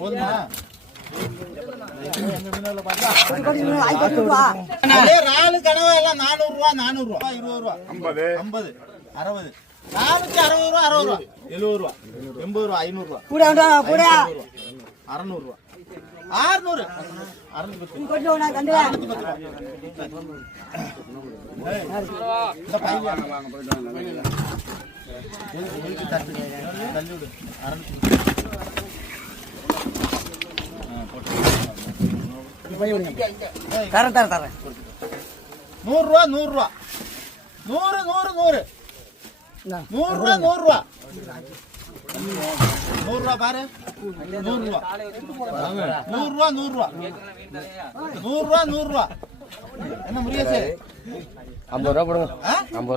போதுமா? ராலு கனவா எல்லாம் 400 ரூபா 400 ரூபா 20 ரூபா 50 50 60 460 ரூபா 60 ரூபா 70 ரூபா 80 ரூபா 500 ரூபா 600 ரூபா 600 தரேன் 100 ரூபா 100 ரூபா 100 100 100 100 ரூபா 100 ரூபா பாரு 100 ரூபா 100 ரூபா 100 ரூபா 100 ரூபா 100 ரூபா என்ன முருகேஷ் 50 ரூபா போடுங்க 50